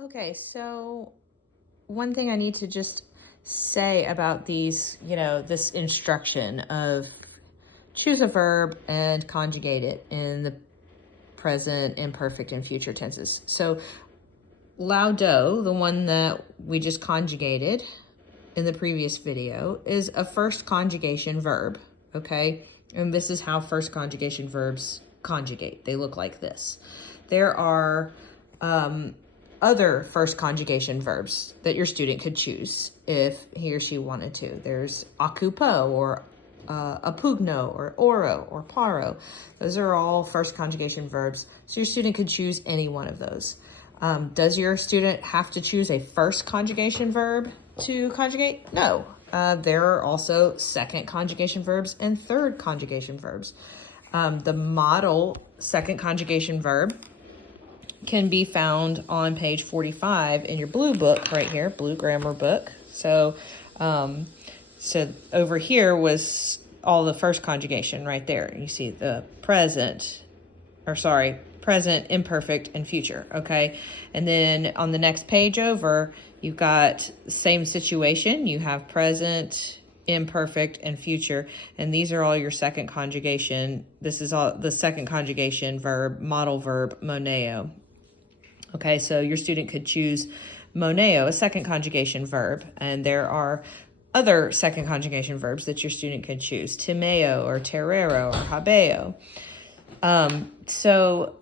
Okay, so one thing I need to just say about these, this instruction of choose a verb and conjugate it in the present, imperfect, and future tenses. So laudo, the one that we just conjugated in the previous video, is a first conjugation verb, okay? And this is how first conjugation verbs conjugate. They look like this. There are other first conjugation verbs that your student could choose if he or she wanted to. There's akupo or apugno or oro or paro. Those are all first conjugation verbs. So your student could choose any one of those. Does your student have to choose a first conjugation verb to conjugate? No. There are also second conjugation verbs and third conjugation verbs. The model second conjugation verb can be found on page 45 in your blue book right here, blue grammar book. So over here was all the first conjugation right there. You see the present, imperfect, and future, okay? And then on the next page over, you've got the same situation. You have present, imperfect, and future, and these are all your second conjugation. This is all the second conjugation verb, model verb, moneo. Okay, so your student could choose moneo, a second conjugation verb, and there are other second conjugation verbs that your student could choose, timeo or terrero or habeo. So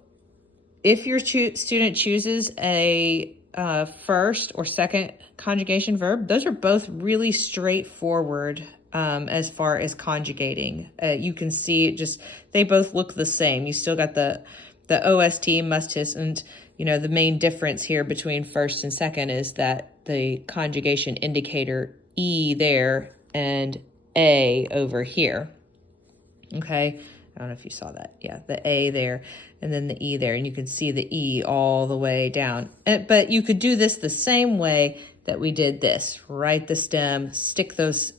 if your student chooses a first or second conjugation verb, those are both really straightforward as far as conjugating. You can see they both look the same. You still got the OST, must, his, and the main difference here between first and second is that the conjugation indicator E there and A over here. Okay, I don't know if you saw that. Yeah, the A there and then the E there, and you can see the E all the way down. But you could do this the same way that we did this. Write the stem, stick those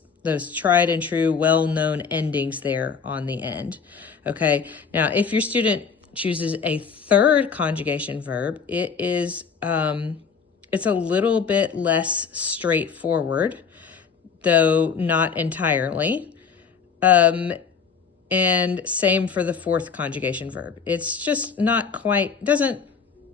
tried and true, well-known endings there on the end. Okay, now if your student chooses a third conjugation verb, it's a little bit less straightforward, though not entirely. And same for the fourth conjugation verb. It's just doesn't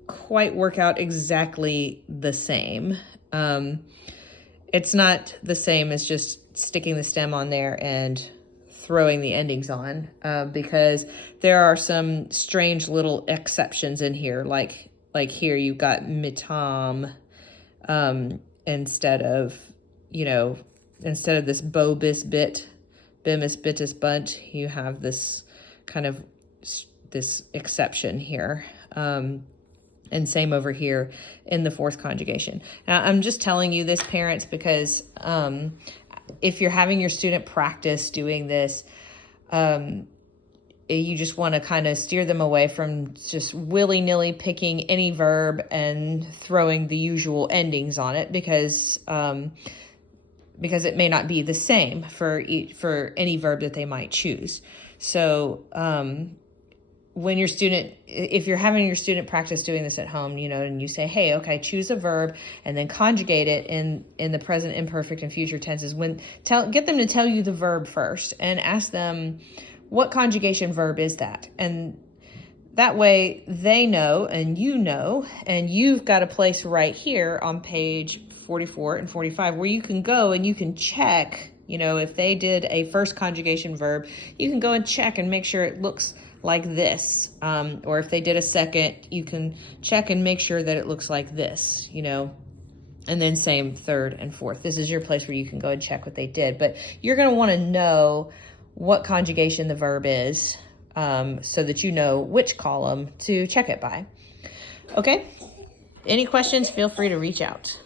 quite work out exactly the same. It's not the same as just sticking the stem on there and throwing the endings on, because there are some strange little exceptions in here. Like here you've got mitam, instead of this bobis bit, bimis bitus bunt, you have this kind of this exception here. And same over here in the fourth conjugation. Now, I'm just telling you this, parents, because if you're having your student practice doing this, you just want to kind of steer them away from just willy-nilly picking any verb and throwing the usual endings on it, because it may not be the same for any verb that they might choose. So if you're having your student practice doing this at home, and you say, hey, okay, choose a verb and then conjugate it in the present, imperfect, and future tenses. Get them to tell you the verb first and ask them, what conjugation verb is that? And that way they know and you've got a place right here on page 44 and 45 where you can go and you can check, if they did a first conjugation verb, you can go and check and make sure it looks like this. Or if they did a second, you can check and make sure that it looks like this, and then same third and fourth. This is your place where you can go and check what they did. But you're going to want to know what conjugation the verb is, so that you know which column to check it by. Okay? Any questions, feel free to reach out.